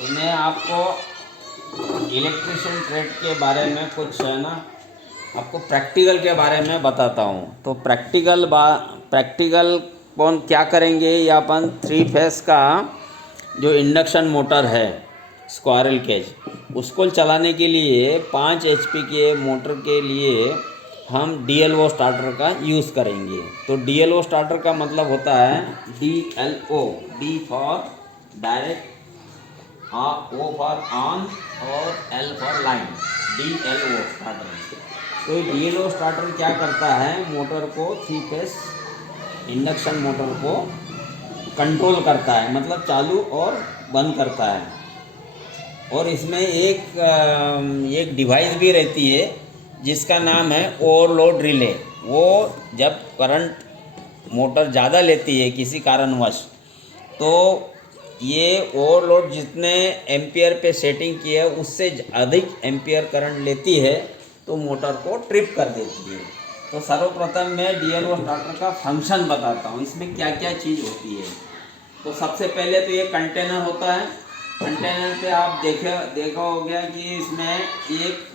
तो मैं आपको इलेक्ट्रिशियन ट्रेड के बारे में कुछ है ना आपको प्रैक्टिकल के बारे में बताता हूँ। तो प्रैक्टिकल कौन क्या करेंगे, या अपन 3 फेस का जो इंडक्शन मोटर है स्क्वायरल केज, उसको चलाने के लिए 5 HP के मोटर के लिए हम DLO स्टार्टर का यूज़ करेंगे। तो DLO स्टार्टर का मतलब होता है DLO, D for direct, O for on और L for line, DLO starter. तो ये DLO स्टार्टर क्या करता है, मोटर को 3 फेस इंडक्शन मोटर को कंट्रोल करता है, मतलब चालू और बंद करता है। और इसमें एक डिवाइस भी रहती है जिसका नाम है ओवरलोड रिले। वो जब करंट मोटर ज़्यादा लेती है किसी कारणवश, तो ये ओवरलोड जितने एम्पियर पे सेटिंग की है उससे अधिक एम्पियर करंट लेती है तो मोटर को ट्रिप कर देती है। तो सर्वप्रथम मैं DLO स्टार्टर का फंक्शन बताता हूँ, इसमें क्या क्या चीज़ होती है। तो सबसे पहले तो ये कंटेनर होता है। कंटेनर पे आप देखा हो गया कि इसमें एक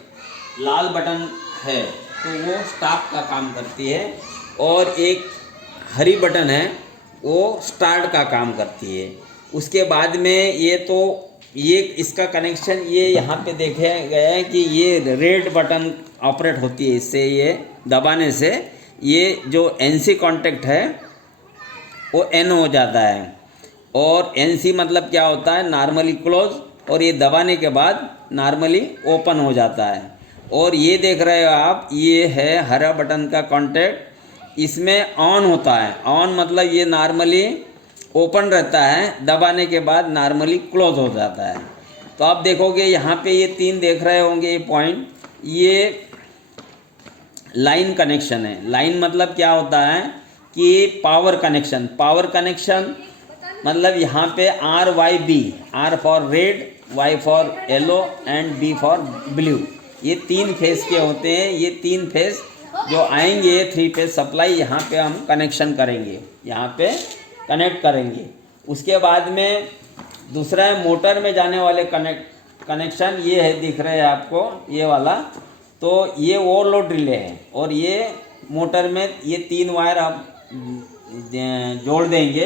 लाल बटन है, तो वो स्टॉप का काम करती है, और एक हरी बटन है वो स्टार्ट का काम करती है। उसके बाद में ये इसका कनेक्शन ये यहाँ पे देखे गया है कि ये रेड बटन ऑपरेट होती है, इससे ये दबाने से ये जो NC कांटेक्ट है वो N हो जाता है। और NC मतलब क्या होता है, नॉर्मली क्लोज, और ये दबाने के बाद नॉर्मली ओपन हो जाता है। और ये देख रहे हो आप, ये है हरा बटन का कांटेक्ट, इसमें ऑन होता है। ऑन मतलब ये नॉर्मली ओपन रहता है, दबाने के बाद नॉर्मली क्लोज हो जाता है। तो आप देखोगे यहाँ पे ये 3 देख रहे होंगे ये पॉइंट, ये लाइन कनेक्शन है। लाइन मतलब क्या होता है कि पावर कनेक्शन मतलब यहाँ पे RYB, R for red, Y for yellow and B for blue, ये 3 फेस के होते हैं। ये 3 फेस जो आएंगे 3 फेस सप्लाई, यहाँ पे हम कनेक्शन करेंगे, यहाँ पे कनेक्ट करेंगे। उसके बाद में दूसरा है मोटर में जाने वाले कनेक्शन, ये है दिख रहे हैं आपको ये वाला। तो ये ओवरलोड रिले है, और ये मोटर में ये 3 वायर आप जोड़ देंगे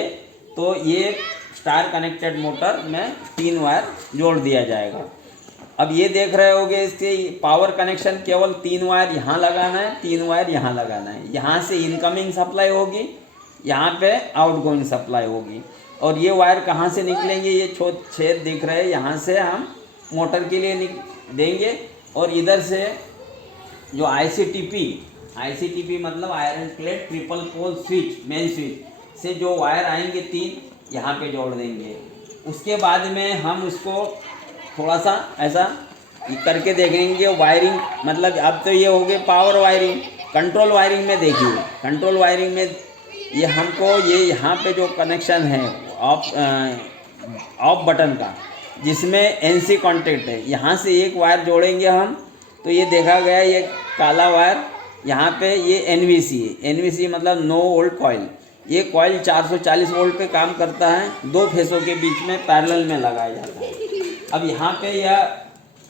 तो ये स्टार कनेक्टेड मोटर में 3 वायर जोड़ दिया जाएगा। अब ये देख रहे होगे इसके पावर कनेक्शन केवल 3 वायर यहाँ लगाना है, 3 वायर यहाँ लगाना है। यहाँ से इनकमिंग सप्लाई होगी, यहाँ पे आउटगोइंग सप्लाई होगी। और ये वायर कहाँ से निकलेंगे, ये छेद दिख रहे हैं, यहाँ से हम मोटर के लिए देंगे। और इधर से जो ICTP मतलब iron plate triple pole switch, main switch से जो वायर आएंगे 3 यहाँ पे जोड़ देंगे। उसके बाद में हम उसको थोड़ा सा ऐसा करके देखेंगे वायरिंग, मतलब अब तो ये हो गए पावर वायरिंग। कंट्रोल वायरिंग में देखिए, कंट्रोल वायरिंग में ये हमको ये यहाँ पे जो कनेक्शन है ऑफ बटन का, जिसमें NC कांटेक्ट है, यहाँ से एक वायर जोड़ेंगे हम। तो ये देखा गया ये काला वायर, यहाँ पे ये NVC है। NVC मतलब नो वोल्ट कॉइल। ये कॉइल 440 वोल्ट पे काम करता है, 2 फेसों के बीच में पैरेलल में लगाया जाता है। अब यहाँ पे यह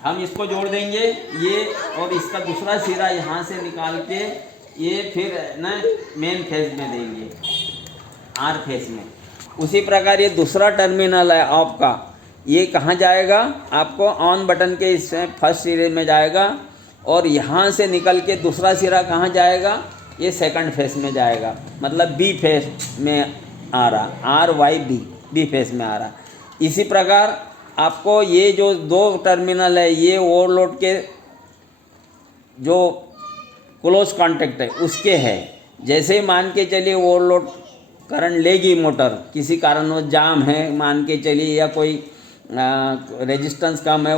हम इसको जोड़ देंगे ये, और इसका दूसरा सिरा यहाँ से निकाल के ये फिर ना मेन फेस में देंगे, R फेस में। उसी प्रकार ये दूसरा टर्मिनल है ऑफ का, ये कहाँ जाएगा, आपको ऑन बटन के इसमें फर्स्ट सिरे में जाएगा। और यहाँ से निकल के दूसरा सिरा कहाँ जाएगा, ये सेकंड फेस में जाएगा, मतलब B फेस में आ रहा, RYB, B फेस में आ रहा। इसी प्रकार आपको ये जो 2 टर्मिनल है, ये ओवरलोड के जो क्लोज कांटेक्ट है उसके है। जैसे ही मान के चलिए ओवरलोड करंट लेगी मोटर, किसी कारणवश जाम है मान के चलिए, या कोई रेजिस्टेंस कम है,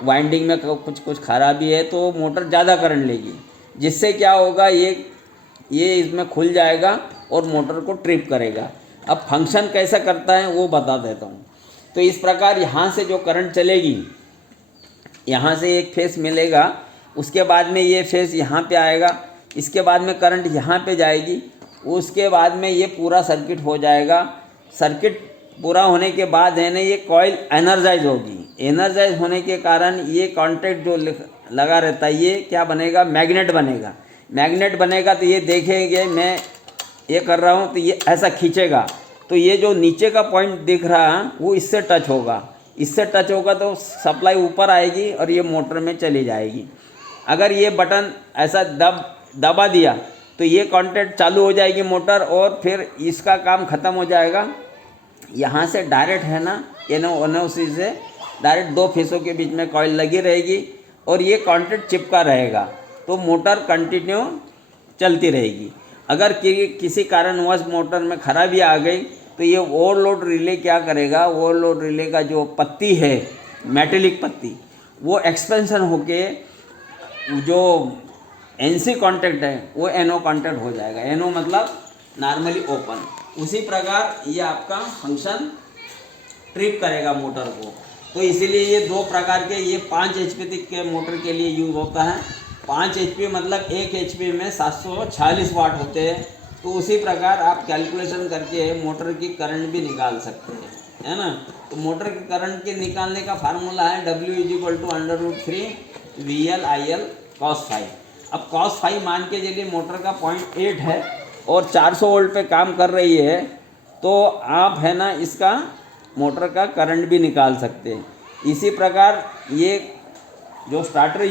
वाइंडिंग में कुछ खराबी है, तो मोटर ज़्यादा करंट लेगी, जिससे क्या होगा ये इसमें खुल जाएगा और मोटर को ट्रिप करेगा। अब फंक्शन कैसा करता है वो बता देता हूँ। तो इस प्रकार यहाँ से जो करंट चलेगी, यहाँ से एक फेस मिलेगा, उसके बाद में ये फेस यहाँ पे आएगा, इसके बाद में करंट यहाँ पे जाएगी, उसके बाद में ये पूरा सर्किट हो जाएगा। सर्किट पूरा होने के बाद है ना ये कॉइल एनर्जाइज होगी। एनर्जाइज होने के कारण ये कॉन्टैक्ट जो लगा रहता है ये क्या बनेगा, मैग्नेट बनेगा। मैग्नेट बनेगा तो ये देखेंगे मैं ये कर रहा हूँ तो ये ऐसा खींचेगा, तो ये जो नीचे का पॉइंट दिख रहा है वो इससे टच होगा। इससे टच होगा तो सप्लाई ऊपर आएगी और ये मोटर में चली जाएगी। अगर ये बटन ऐसा दबा दिया तो ये कॉन्टैक्ट चालू हो जाएगी मोटर और फिर इसका काम ख़त्म हो जाएगा। यहाँ से डायरेक्ट है ना NO से डायरेक्ट दो फेसों के बीच में कॉइल लगी रहेगी और ये कॉन्टैक्ट चिपका रहेगा, तो मोटर कंटिन्यू चलती रहेगी। अगर किसी कारणवश मोटर में खराबी आ गई तो ये ओवरलोड रिले क्या करेगा, ओवरलोड रिले का जो पत्ती है मेटेलिक पत्ती वो एक्सपेंशन होके जो NC कॉन्टैक्ट है वो NO कॉन्टैक्ट हो जाएगा। NO मतलब नॉर्मली ओपन। उसी प्रकार ये आपका फंक्शन ट्रिप करेगा मोटर को। तो इसीलिए ये दो प्रकार के, ये 5 HP के मोटर के लिए यूज़ होता है। 5 HP मतलब 1 HP में 746 वाट होते हैं। तो उसी प्रकार आप कैलकुलेशन करके मोटर की करंट भी निकाल सकते हैं, है ना। तो मोटर की करंट के निकालने का फार्मूला है W √3 VL/IL cos ∅। अब cos ∅ मान के चलिए मोटर का 0.8 है और 400 वोल्ट पे काम कर रही है, तो आप है ना इसका मोटर का करंट भी निकाल सकते हैं। इसी प्रकार ये जो स्टार्टर